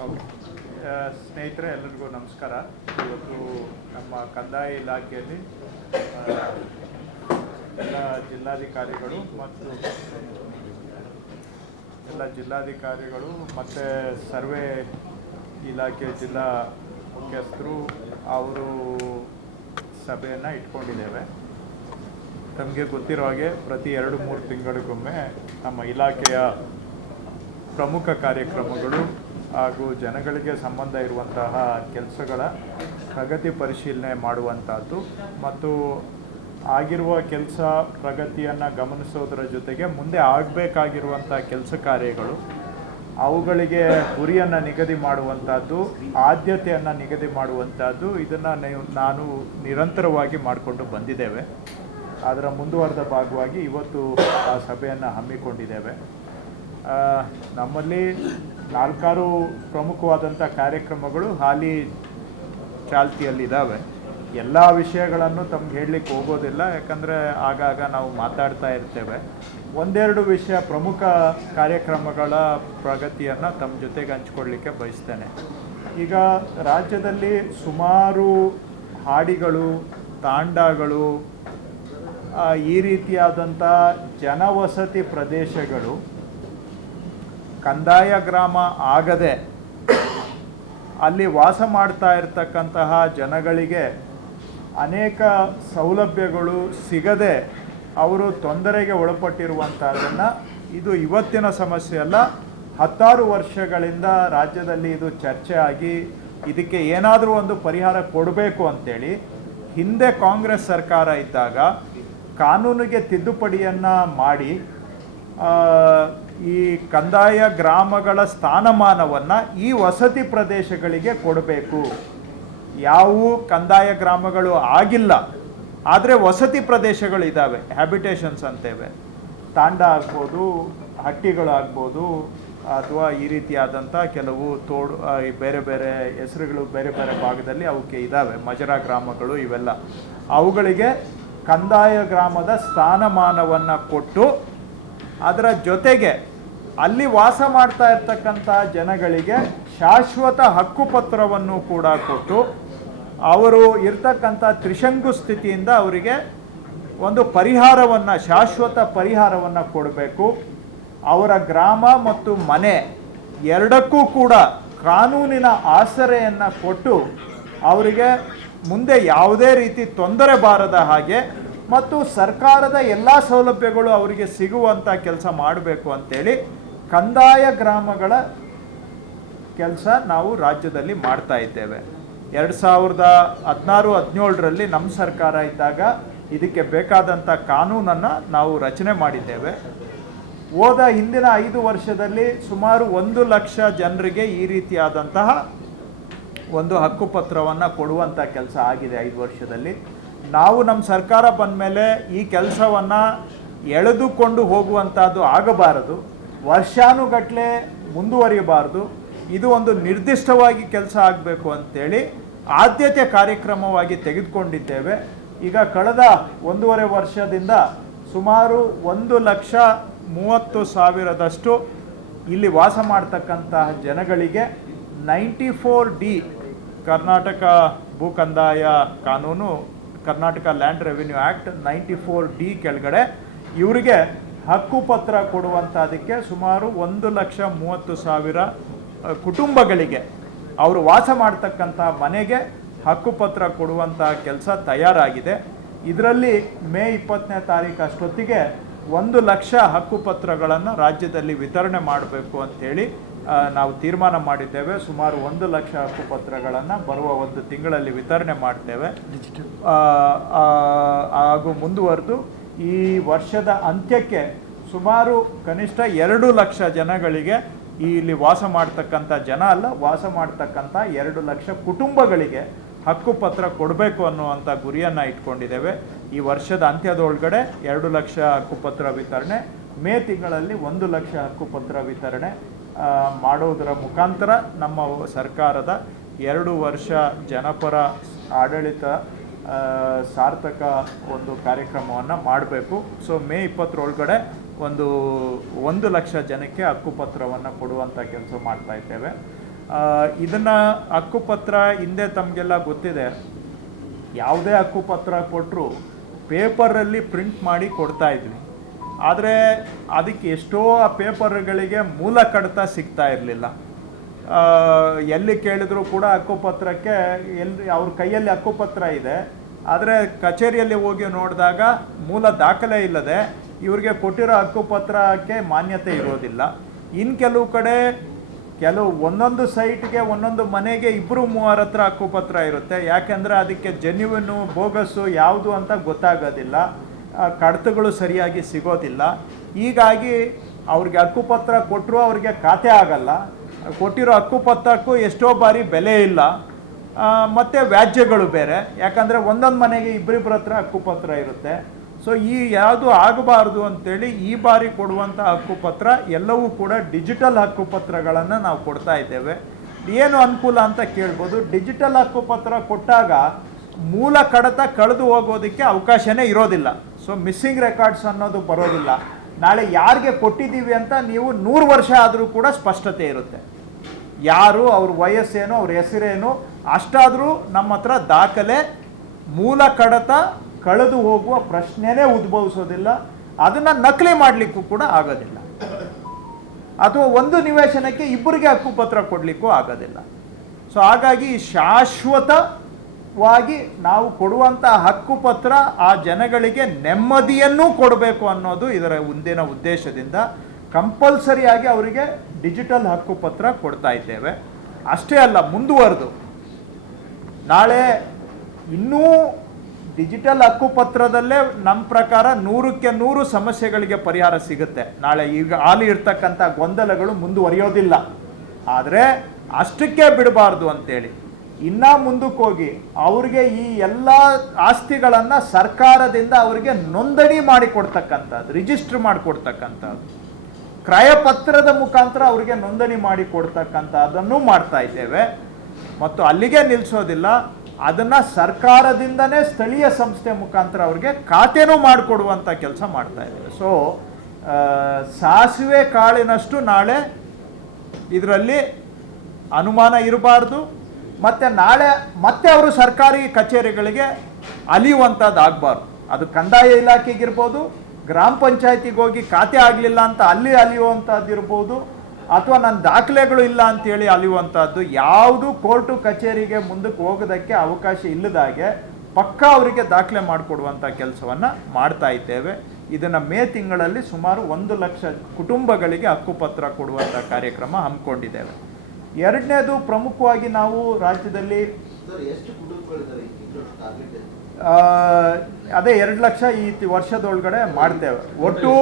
ಸ್ನೇಹಿತರೆ ಎಲ್ಲರಿಗೂ ನಮಸ್ಕಾರ. ಇವತ್ತು ನಮ್ಮ ಕಂದಾಯ ಇಲಾಖೆಯಲ್ಲಿ ಎಲ್ಲ ಜಿಲ್ಲಾಧಿಕಾರಿಗಳು ಮತ್ತು ಎಲ್ಲ ಜಿಲ್ಲಾಧಿಕಾರಿಗಳು ಮತ್ತು ಸರ್ವೆ ಇಲಾಖೆ ಜಿಲ್ಲಾ ಮುಖ್ಯಸ್ಥರು, ಅವರು ಸಭೆಯನ್ನು ಇಟ್ಕೊಂಡಿದ್ದೇವೆ. ನಮಗೆ ಗೊತ್ತಿರೋ ಹಾಗೆ ಪ್ರತಿ ಎರಡು, ಮೂರು ತಿಂಗಳಿಗೊಮ್ಮೆ ನಮ್ಮ ಇಲಾಖೆಯ ಪ್ರಮುಖ ಕಾರ್ಯಕ್ರಮಗಳು ಹಾಗೂ ಜನಗಳಿಗೆ ಸಂಬಂಧ ಇರುವಂತಹ ಕೆಲಸಗಳ ಪ್ರಗತಿ ಪರಿಶೀಲನೆ ಮಾಡುವಂಥದ್ದು ಮತ್ತು ಆಗಿರುವ ಕೆಲಸ ಪ್ರಗತಿಯನ್ನು ಗಮನಿಸೋದರ ಜೊತೆಗೆ ಮುಂದೆ ಆಗಬೇಕಾಗಿರುವಂಥ ಕೆಲಸ ಕಾರ್ಯಗಳು, ಅವುಗಳಿಗೆ ಗುರಿಯನ್ನು ನಿಗದಿ ಮಾಡುವಂಥದ್ದು ಆದ್ಯತೆಯನ್ನು ನಿಗದಿ ಮಾಡುವಂಥದ್ದು ಇದನ್ನು ನಾನು ನಿರಂತರವಾಗಿ ಮಾಡಿಕೊಂಡು ಬಂದಿದ್ದೇವೆ. ಅದರ ಮುಂದುವರೆದ ಭಾಗವಾಗಿ ಇವತ್ತು ಆ ಸಭೆಯನ್ನು ಹಮ್ಮಿಕೊಂಡಿದ್ದೇವೆ. ನಮ್ಮಲ್ಲಿ ನಾಲ್ಕಾರು ಪ್ರಮುಖವಾದಂಥ ಕಾರ್ಯಕ್ರಮಗಳು ಹಾಲಿ ಚಾಲ್ತಿಯಲ್ಲಿದ್ದಾವೆ. ಎಲ್ಲ ವಿಷಯಗಳನ್ನು ತಮ್ಗೆ ಹೇಳಲಿಕ್ಕೆ ಹೋಗೋದಿಲ್ಲ, ಯಾಕಂದರೆ ಆಗಾಗ ನಾವು ಮಾತಾಡ್ತಾ ಇರ್ತೇವೆ. ಒಂದೆರಡು ವಿಷಯ ಪ್ರಮುಖ ಕಾರ್ಯಕ್ರಮಗಳ ಪ್ರಗತಿಯನ್ನು ತಮ್ಮ ಜೊತೆಗೆ ಹಂಚ್ಕೊಳ್ಳಿಕ್ಕೆ ಬಯಸ್ತೇನೆ. ಈಗ ರಾಜ್ಯದಲ್ಲಿ ಸುಮಾರು ಹಾಡಿಗಳು, ತಾಂಡಗಳು ಈ ರೀತಿಯಾದಂಥ ಜನವಸತಿ ಪ್ರದೇಶಗಳು ಕಂದಾಯ ಗ್ರಾಮ ಆಗದೆ ಅಲ್ಲಿ ವಾಸ ಮಾಡ್ತಾ ಇರ್ತಕ್ಕಂತಹ ಜನಗಳಿಗೆ ಅನೇಕ ಸೌಲಭ್ಯಗಳು ಸಿಗದೆ ಅವರು ತೊಂದರೆಗೆ ಒಳಪಟ್ಟಿರುವಂಥದ್ದನ್ನು ಇದು ಇವತ್ತಿನ ಸಮಸ್ಯೆ ಅಲ್ಲ. ಹತ್ತಾರು ವರ್ಷಗಳಿಂದ ರಾಜ್ಯದಲ್ಲಿ ಇದು ಚರ್ಚೆ ಆಗಿ ಇದಕ್ಕೆ ಏನಾದರೂ ಒಂದು ಪರಿಹಾರ ಕೊಡಬೇಕು ಅಂತೇಳಿ ಹಿಂದೆ ಕಾಂಗ್ರೆಸ್ ಸರ್ಕಾರ ಇದ್ದಾಗ ಕಾನೂನಿಗೆ ತಿದ್ದುಪಡಿಯನ್ನು ಮಾಡಿ ಈ ಕಂದಾಯ ಗ್ರಾಮಗಳ ಸ್ಥಾನಮಾನವನ್ನು ಈ ವಸತಿ ಪ್ರದೇಶಗಳಿಗೆ ಕೊಡಬೇಕು. ಯಾವುವು ಕಂದಾಯ ಗ್ರಾಮಗಳು ಆಗಿಲ್ಲ. ಆದರೆ ವಸತಿ ಪ್ರದೇಶಗಳು ಇದ್ದಾವೆ ಹ್ಯಾಬಿಟೇಷನ್ಸ್ ಅಂತೇವೆ. ತಾಂಡ ಆಗ್ಬೋದು ಹಟ್ಟಿಗಳಾಗ್ಬೋದು ಅಥವಾ ಈ ರೀತಿಯಾದಂಥ ಕೆಲವು ತೋಡು ಈ ಬೇರೆ ಬೇರೆ ಹೆಸರುಗಳು ಬೇರೆ ಬೇರೆ ಭಾಗದಲ್ಲಿ ಅವಕ್ಕೆ ಇದ್ದಾವೆ ಮಜರ ಗ್ರಾಮಗಳು ಇವೆಲ್ಲ. ಅವುಗಳಿಗೆ ಕಂದಾಯ ಗ್ರಾಮದ ಸ್ಥಾನಮಾನವನ್ನು ಕೊಟ್ಟು ಅದರ ಜೊತೆಗೆ ಅಲ್ಲಿ ವಾಸ ಮಾಡ್ತಾ ಇರ್ತಕ್ಕಂಥ ಜನಗಳಿಗೆ ಶಾಶ್ವತ ಹಕ್ಕುಪತ್ರವನ್ನು ಕೂಡ ಕೊಟ್ಟು ಅವರು ಇರ್ತಕ್ಕಂಥ ತ್ರಿಶಂಕು ಸ್ಥಿತಿಯಿಂದ ಅವರಿಗೆ ಒಂದು ಪರಿಹಾರವನ್ನು, ಶಾಶ್ವತ ಪರಿಹಾರವನ್ನು ಕೊಡಬೇಕು. ಅವರ ಗ್ರಾಮ ಮತ್ತು ಮನೆ ಎರಡಕ್ಕೂ ಕೂಡ ಕಾನೂನಿನ ಆಸರೆಯನ್ನು ಕೊಟ್ಟು ಅವರಿಗೆ ಮುಂದೆ ಯಾವುದೇ ರೀತಿ ತೊಂದರೆ ಬಾರದ ಹಾಗೆ ಮತ್ತು ಸರ್ಕಾರದ ಎಲ್ಲ ಸೌಲಭ್ಯಗಳು ಅವರಿಗೆ ಸಿಗುವಂಥ ಕೆಲಸ ಮಾಡಬೇಕು ಅಂತೇಳಿ ಕಂದಾಯ ಗ್ರಾಮಗಳ ಕೆಲಸ ನಾವು ರಾಜ್ಯದಲ್ಲಿ ಮಾಡ್ತಾ ಇದ್ದೇವೆ. ಎರಡು ಸಾವಿರದ ಹದಿನಾರು, ಹದಿನೇಳರಲ್ಲಿ ನಮ್ಮ ಸರ್ಕಾರ ಇದ್ದಾಗ ಇದಕ್ಕೆ ಬೇಕಾದಂಥ ಕಾನೂನನ್ನು ನಾವು ರಚನೆ ಮಾಡಿದ್ದೇವೆ. ಹೋದ ಹಿಂದಿನ ಐದು ವರ್ಷದಲ್ಲಿ ಸುಮಾರು ಒಂದು ಲಕ್ಷ ಜನರಿಗೆ ಈ ರೀತಿಯಾದಂತಹ ಒಂದು ಹಕ್ಕುಪತ್ರವನ್ನು ಕೊಡುವಂಥ ಕೆಲಸ ಆಗಿದೆ ಐದು ವರ್ಷದಲ್ಲಿ. ನಾವು ನಮ್ಮ ಸರ್ಕಾರ ಬಂದ ಮೇಲೆ ಈ ಕೆಲಸವನ್ನು ಎಳೆದುಕೊಂಡು ಹೋಗುವಂಥದ್ದು ಆಗಬಾರದು. ವರ್ಷಾನುಗಟ್ಟಲೆ ಮುಂದುವರಿಯಬಾರದು. ಇದು ಒಂದು ನಿರ್ದಿಷ್ಟವಾಗಿ ಕೆಲಸ ಆಗಬೇಕು ಅಂತೇಳಿ ಆದ್ಯತೆ ಕಾರ್ಯಕ್ರಮವಾಗಿ ತೆಗೆದುಕೊಂಡಿದ್ದೇವೆ. ಈಗ ಕಳೆದ ಒಂದೂವರೆ ವರ್ಷದಿಂದ ಸುಮಾರು ಒಂದು ಲಕ್ಷ ಮೂವತ್ತು ಸಾವಿರದಷ್ಟು ಇಲ್ಲಿ ವಾಸ ಮಾಡ್ತಕ್ಕಂತಹ ಜನಗಳಿಗೆ ನೈಂಟಿ ಫೋರ್ ಡಿ ಕರ್ನಾಟಕ ಭೂ ಕಂದಾಯ ಕಾನೂನು, Karnataka land revenue act ninety four D ಕೆಳಗಡೆ ಇವರಿಗೆ ಹಕ್ಕುಪತ್ರ ಕೊಡುವಂಥದಕ್ಕೆ ಸುಮಾರು ಒಂದು ಲಕ್ಷ ಮೂವತ್ತು ಸಾವಿರ ಕುಟುಂಬಗಳಿಗೆ ಅವರು ವಾಸ ಮಾಡ್ತಕ್ಕಂಥ ಮನೆಗೆ ಹಕ್ಕುಪತ್ರ ಕೊಡುವಂಥ ಕೆಲಸ ತಯಾರಾಗಿದೆ. ಇದರಲ್ಲಿ ಮೇ ಇಪ್ಪತ್ತನೇ ತಾರೀಕು ಅಷ್ಟೊತ್ತಿಗೆ ಒಂದು ಲಕ್ಷ ಹಕ್ಕುಪತ್ರಗಳನ್ನು ರಾಜ್ಯದಲ್ಲಿ ವಿತರಣೆ ಮಾಡಬೇಕು ಅಂಥೇಳಿ ನಾವು ತೀರ್ಮಾನ ಮಾಡಿದ್ದೇವೆ. ಸುಮಾರು ಒಂದು ಲಕ್ಷ ಹಕ್ಕುಪತ್ರಗಳನ್ನು ಬರುವ ಒಂದು ತಿಂಗಳಲ್ಲಿ ವಿತರಣೆ ಮಾಡ್ತೇವೆ. ಹಾಗೂ ಮುಂದುವರೆದು ಈ ವರ್ಷದ ಅಂತ್ಯಕ್ಕೆ ಸುಮಾರು ಕನಿಷ್ಠ ಎರಡು ಲಕ್ಷ ಜನಗಳಿಗೆ ಇಲ್ಲಿ ವಾಸ ಮಾಡ್ತಕ್ಕಂಥ ಜನ ಅಲ್ಲ, ವಾಸ ಮಾಡ್ತಕ್ಕಂಥ ಎರಡು ಲಕ್ಷ ಕುಟುಂಬಗಳಿಗೆ ಹಕ್ಕುಪತ್ರ ಕೊಡಬೇಕು ಅನ್ನುವಂಥ ಗುರಿಯನ್ನು ಇಟ್ಕೊಂಡಿದ್ದೇವೆ. ಈ ವರ್ಷದ ಅಂತ್ಯದೊಳಗಡೆ ಎರಡು ಲಕ್ಷ ಹಕ್ಕುಪತ್ರ ವಿತರಣೆ, ಮೇ ತಿಂಗಳಲ್ಲಿ ಒಂದು ಲಕ್ಷ ಹಕ್ಕುಪತ್ರ ವಿತರಣೆ ಮಾಡುವುದರ ಮಾಡೋದರ ಮುಖಾಂತರ ನಮ್ಮ ಸರ್ಕಾರದ ಎರಡು ವರ್ಷ ಜನಪರ ಆಡಳಿತ ಸಾರ್ಥಕ ಒಂದು ಕಾರ್ಯಕ್ರಮವನ್ನು ಮಾಡಬೇಕು. ಸೊ ಮೇ ಇಪ್ಪತ್ತರೊಳಗಡೆ ಒಂದು ಒಂದು ಲಕ್ಷ ಜನಕ್ಕೆ ಹಕ್ಕುಪತ್ರವನ್ನು ಕೊಡುವಂಥ ಕೆಲಸ ಮಾಡ್ತಾ ಇದ್ದೇವೆ. ಇದನ್ನು ಹಕ್ಕುಪತ್ರ ಹಿಂದೆ ತಮಗೆಲ್ಲ ಗೊತ್ತಿದೆ. ಯಾವುದೇ ಹಕ್ಕುಪತ್ರ ಕೊಟ್ಟರು ಪೇಪರಲ್ಲಿ ಪ್ರಿಂಟ್ ಮಾಡಿ ಕೊಡ್ತಾ ಇದ್ವಿ. ಆದರೆ ಅದಕ್ಕೆ ಎಷ್ಟೋ ಆ ಪೇಪರ್ಗಳಿಗೆ ಮೂಲ ಕಡತ ಸಿಗ್ತಾ ಇರಲಿಲ್ಲ. ಎಲ್ಲಿ ಕೇಳಿದ್ರು ಕೂಡ ಹಕ್ಕುಪತ್ರಕ್ಕೆ ಎಲ್ಲಿ ಅವ್ರ ಕೈಯಲ್ಲಿ ಹಕ್ಕುಪತ್ರ ಇದೆ. ಆದರೆ ಕಚೇರಿಯಲ್ಲಿ ಹೋಗಿ ನೋಡಿದಾಗ ಮೂಲ ದಾಖಲೆ ಇಲ್ಲದೆ ಇವ್ರಿಗೆ ಕೊಟ್ಟಿರೋ ಹಕ್ಕುಪತ್ರಕ್ಕೆ ಮಾನ್ಯತೆ ಇರೋದಿಲ್ಲ. ಇನ್ನು ಕೆಲವು ಕಡೆ ಕೆಲವು ಒಂದೊಂದು ಸೈಟ್ಗೆ ಒಂದೊಂದು ಮನೆಗೆ ಇಬ್ಬರು ಮೂವರ ಹತ್ರ ಹಕ್ಕುಪತ್ರ ಇರುತ್ತೆ. ಯಾಕೆಂದರೆ ಅದಕ್ಕೆ ಜೆನ್ಯುವನ್ನು ಬೋಗಸ್ಸು ಯಾವುದು ಅಂತ ಗೊತ್ತಾಗೋದಿಲ್ಲ. ಕಡತಗಳು ಸರಿಯಾಗಿ ಸಿಗೋದಿಲ್ಲ. ಹೀಗಾಗಿ ಅವ್ರಿಗೆ ಹಕ್ಕುಪತ್ರ ಕೊಟ್ಟರು ಅವ್ರಿಗೆ ಖಾತೆ ಆಗಲ್ಲ. ಕೊಟ್ಟಿರೋ ಹಕ್ಕುಪತ್ರಕ್ಕೂ ಎಷ್ಟೋ ಬಾರಿ ಬೆಲೆ ಇಲ್ಲ. ಮತ್ತು ಮತ್ತೆ ವ್ಯಾಜ್ಯಗಳು ಬೇರೆ. ಯಾಕಂದರೆ ಒಂದೊಂದು ಮನೆಗೆ ಇಬ್ಬರಿಬ್ಬರ ಹತ್ರ ಹಕ್ಕುಪತ್ರ ಇರುತ್ತೆ. ಸೊ ಈ ಯಾವುದು ಆಗಬಾರ್ದು ಅಂತೇಳಿ ಈ ಬಾರಿ ಕೊಡುವಂಥ ಹಕ್ಕುಪತ್ರ ಎಲ್ಲವೂ ಕೂಡ ಡಿಜಿಟಲ್ ಹಕ್ಕುಪತ್ರಗಳನ್ನು ನಾವು ಕೊಡ್ತಾ ಇದ್ದೇವೆ. ಏನು ಅನುಕೂಲ ಅಂತ ಕೇಳ್ಬೋದು. ಡಿಜಿಟಲ್ ಹಕ್ಕುಪತ್ರ ಕೊಟ್ಟಾಗ ಮೂಲ ಕಡತ ಕಳೆದು ಹೋಗೋದಕ್ಕೆ ಅವಕಾಶನೇ ಇರೋದಿಲ್ಲ. ಸೊ ಮಿಸ್ಸಿಂಗ್ ರೆಕಾರ್ಡ್ಸ್ ಅನ್ನೋದು ಬರೋದಿಲ್ಲ. ನಾಳೆ ಯಾರಿಗೆ ಕೊಟ್ಟಿದ್ದೀವಿ ಅಂತ ನೀವು ನೂರು ವರ್ಷ ಆದರೂ ಕೂಡ ಸ್ಪಷ್ಟತೆ ಇರುತ್ತೆ. ಯಾರು ಅವ್ರ ವಯಸ್ಸೇನು, ಅವ್ರ ಹೆಸರೇನು, ಅಷ್ಟಾದರೂ ನಮ್ಮ ಹತ್ರ ದಾಖಲೆ, ಮೂಲ ಕಡತ, ಕಳೆದು ಹೋಗುವ ಪ್ರಶ್ನೆನೇ ಉದ್ಭವಿಸೋದಿಲ್ಲ. ಅದನ್ನು ನಕಲಿ ಮಾಡಲಿಕ್ಕೂ ಕೂಡ ಆಗೋದಿಲ್ಲ. ಅಥವಾ ಒಂದು ನಿವೇಶನಕ್ಕೆ ಇಬ್ಬರಿಗೆ ಹಕ್ಕುಪತ್ರ ಕೊಡಲಿಕ್ಕೂ ಆಗೋದಿಲ್ಲ. ಸೊ ಹಾಗಾಗಿ ಶಾಶ್ವತವಾಗಿ ನಾವು ಕೊಡುವಂಥ ಹಕ್ಕುಪತ್ರ ಆ ಜನಗಳಿಗೆ ನೆಮ್ಮದಿಯನ್ನು ಕೊಡಬೇಕು ಅನ್ನೋದು ಇದರ ಮುಂದಿನ ಉದ್ದೇಶದಿಂದ ಕಂಪಲ್ಸರಿಯಾಗಿ ಅವರಿಗೆ ಡಿಜಿಟಲ್ ಹಕ್ಕುಪತ್ರ ಕೊಡ್ತಾ ಇದ್ದೇವೆ. ಅಷ್ಟೇ ಅಲ್ಲ, ಮುಂದುವರೆದು. ನಾಳೆ ಇನ್ನೂ ಡಿಜಿಟಲ್ ಹಕ್ಕುಪತ್ರದಲ್ಲೇ ನಮ್ಮ ಪ್ರಕಾರ ನೂರಕ್ಕೆ ನೂರು ಸಮಸ್ಯೆಗಳಿಗೆ ಪರಿಹಾರ ಸಿಗುತ್ತೆ. ನಾಳೆ ಈಗ ಹಾಲಿ ಇರ್ತಕ್ಕಂಥ ಗೊಂದಲಗಳು ಮುಂದುವರಿಯೋದಿಲ್ಲ. ಆದರೆ ಅಷ್ಟಕ್ಕೆ ಬಿಡಬಾರ್ದು ಅಂತೇಳಿ. ಇನ್ನ ಮುಂದಕ್ಕೆ ಹೋಗಿ ಅವ್ರಿಗೆ ಈ ಎಲ್ಲ ಆಸ್ತಿಗಳನ್ನು ಸರ್ಕಾರದಿಂದ ಅವರಿಗೆ ನೋಂದಣಿ ಮಾಡಿಕೊಡ್ತಕ್ಕಂಥದ್ದು ರಿಜಿಸ್ಟರ್ ಮಾಡಿಕೊಡ್ತಕ್ಕಂಥದ್ದು. ಕ್ರಯಪತ್ರದ ಮುಖಾಂತರ ಅವರಿಗೆ ನೋಂದಣಿ ಮಾಡಿ ಕೊಡ್ತಕ್ಕಂಥದ್ದನ್ನು ಮಾಡ್ತಾ ಇದ್ದೇವೆ. ಮತ್ತು ಅಲ್ಲಿಗೆ ನಿಲ್ಲಿಸೋದಿಲ್ಲ ಅದನ್ನು ಸರ್ಕಾರದಿಂದನೇ ಸ್ಥಳೀಯ ಸಂಸ್ಥೆ ಮುಖಾಂತರ ಅವ್ರಿಗೆ ಖಾತೆನೂ ಮಾಡಿಕೊಡುವಂಥ ಕೆಲಸ ಮಾಡ್ತಾ ಇದ್ದೇವೆ. ಸೊ ಸಾಸಿವೆ ಕಾಳಿನಷ್ಟು ನಾಳೆ ಇದರಲ್ಲಿ ಅನುಮಾನ ಇರಬಾರ್ದು. ಮತ್ತು ನಾಳೆ ಮತ್ತೆ ಅವರು ಸರ್ಕಾರಿ ಕಚೇರಿಗಳಿಗೆ ಅಲಿಯುವಂಥದ್ದು ಆಗಬಾರ್ದು ಅದು ಕಂದಾಯ ಇಲಾಖೆಗಿರ್ಬೋದು, ಗ್ರಾಮ ಪಂಚಾಯತಿಗೆ ಹೋಗಿ ಖಾತೆ ಆಗಲಿಲ್ಲ ಅಂತ ಅಲ್ಲಿ ಅಲಿಯುವಂಥದ್ದು ಇರ್ಬೋದು ಅಥವಾ ನನ್ನ ದಾಖಲೆಗಳು ಇಲ್ಲ ಅಂತೇಳಿ ಅಲಿಯುವಂಥದ್ದು, ಯಾವುದು ಕೋರ್ಟು ಕಚೇರಿಗೆ ಮುಂದಕ್ಕೆ ಹೋಗೋದಕ್ಕೆ ಅವಕಾಶ ಇಲ್ಲದಾಗೆ ಪಕ್ಕ ಅವರಿಗೆ ದಾಖಲೆ ಮಾಡಿಕೊಡುವಂಥ ಕೆಲಸವನ್ನು ಮಾಡ್ತಾ ಇದ್ದೇವೆ. ಇದನ್ನು ಮೇ ತಿಂಗಳಲ್ಲಿ ಸುಮಾರು ಒಂದು ಲಕ್ಷ ಕುಟುಂಬಗಳಿಗೆ ಹಕ್ಕುಪತ್ರ ಕೊಡುವಂಥ ಕಾರ್ಯಕ್ರಮ ಹಮ್ಮಿಕೊಂಡಿದ್ದೇವೆ. ಎರಡನೇದು ಪ್ರಮುಖವಾಗಿ ನಾವು ರಾಜ್ಯದಲ್ಲಿ ಅದೇ ಎರಡು ಲಕ್ಷ ಈ ವರ್ಷದೊಳಗಡೆ ಮಾಡ್ತೇವೆ. ಒಟ್ಟು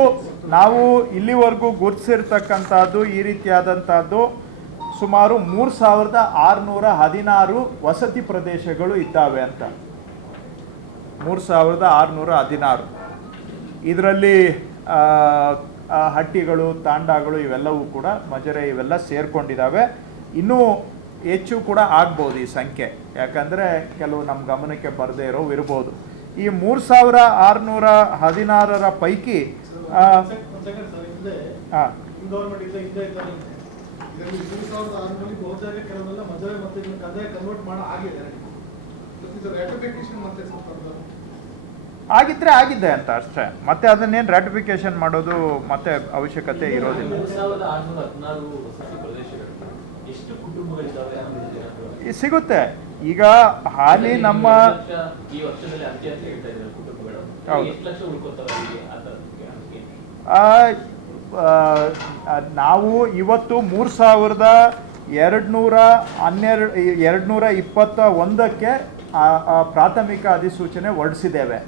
ನಾವು ಇಲ್ಲಿವರೆಗೂ ಗುರುತಿಸಿರ್ತಕ್ಕಂಥದ್ದು ಈ ರೀತಿಯಾದಂಥದ್ದು ಸುಮಾರು ಮೂರು ಸಾವಿರದ ಆರುನೂರ ಹದಿನಾರು ವಸತಿ ಪ್ರದೇಶಗಳು ಇದ್ದಾವೆ ಅಂತ. ಮೂರು ಸಾವಿರದ ಆರುನೂರ ಹದಿನಾರು. ಇದರಲ್ಲಿ ಹಟ್ಟಿಗಳು ತಾಂಡಾಗಳು ಇವೆಲ್ಲವೂ ಕೂಡ ಮಜರೆ ಇವೆಲ್ಲ ಸೇರ್ಕೊಂಡಿದ್ದಾವೆ. ಇನ್ನೂ ಹೆಚ್ಚು ಕೂಡ ಆಗ್ಬೋದು ಈ ಸಂಖ್ಯೆ. ಯಾಕಂದರೆ ಕೆಲವು ನಮ್ಮ ಗಮನಕ್ಕೆ ಬರದೇ ಇರೋ ಇರ್ಬೋದು. ಈ ಮೂರು ಸಾವಿರ ಆರುನೂರ ಹದಿನಾರರ ಪೈಕಿ ಆಗಿದೆ. ಸ್ವಲ್ಪ ಆಗಿದ್ರೆ ಆಗಿದ್ದೆ ಅಂತ ಅಷ್ಟೇ. ಮತ್ತೆ ಅದನ್ನೇನು ರ್ಯಾಟಿಫಿಕೇಶನ್ ಮಾಡೋದು ಮತ್ತೆ ಅವಶ್ಯಕತೆ ಇರೋದಿಲ್ಲ. ಸಿಗುತ್ತೆ. ಈಗ ಹಾಲಿ ನಮ್ಮ ನಾವು ಇವತ್ತು ಮೂರು ಸಾವಿರದ ಎರಡುನೂರ ಹನ್ನೆರಡು ಎರಡುನೂರ ಇಪ್ಪತ್ತ ಒಂದಕ್ಕೆ ಪ್ರಾಥಮಿಕ ಅಧಿಸೂಚನೆ ಹೊರಡಿಸಿದ್ದೇವೆ.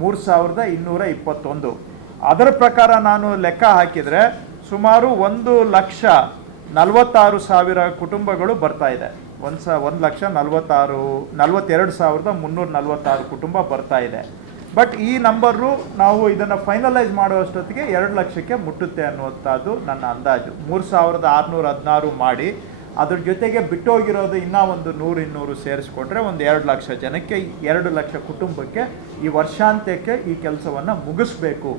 ಮೂರು ಸಾವಿರದ ಇನ್ನೂರ ಇಪ್ಪತ್ತೊಂದು. ಅದರ ಪ್ರಕಾರ ನಾನು ಲೆಕ್ಕ ಹಾಕಿದರೆ ಸುಮಾರು ಒಂದು ಲಕ್ಷ ನಲವತ್ತಾರು ಸಾವಿರ ಕುಟುಂಬಗಳು ಬರ್ತಾ ಇದೆ. ಒಂದು ಸ ಒಂದು ಲಕ್ಷ ನಲವತ್ತಾರು ನಲವತ್ತೆರಡು ಸಾವಿರದ ಮುನ್ನೂರ ನಲವತ್ತಾರು ಕುಟುಂಬ ಬರ್ತಾ ಇದೆ. ಬಟ್ ಈ ನಂಬರು ನಾವು ಇದನ್ನು ಫೈನಲೈಸ್ ಮಾಡುವಷ್ಟೊತ್ತಿಗೆ ಎರಡು ಲಕ್ಷಕ್ಕೆ ಮುಟ್ಟುತ್ತೆ ಅನ್ನುವಂಥದ್ದು ನನ್ನ ಅಂದಾಜು. ಮೂರು ಸಾವಿರದ ಆರುನೂರ ಹದಿನಾರು ಮಾಡಿ ಅದ್ರ ಜೊತೆಗೆ ಬಿಟ್ಟೋಗಿರೋದು ಇನ್ನೂ ಒಂದು ನೂರು ಇನ್ನೂರು ಸೇರಿಸ್ಕೊಂಡ್ರೆ ಒಂದು ಎರಡು ಲಕ್ಷ ಜನಕ್ಕೆ ಎರಡು ಲಕ್ಷ ಕುಟುಂಬಕ್ಕೆ ಈ ವರ್ಷಾಂತ್ಯಕ್ಕೆ ಈ ಕೆಲಸವನ್ನು ಮುಗಿಸ್ಬೇಕು.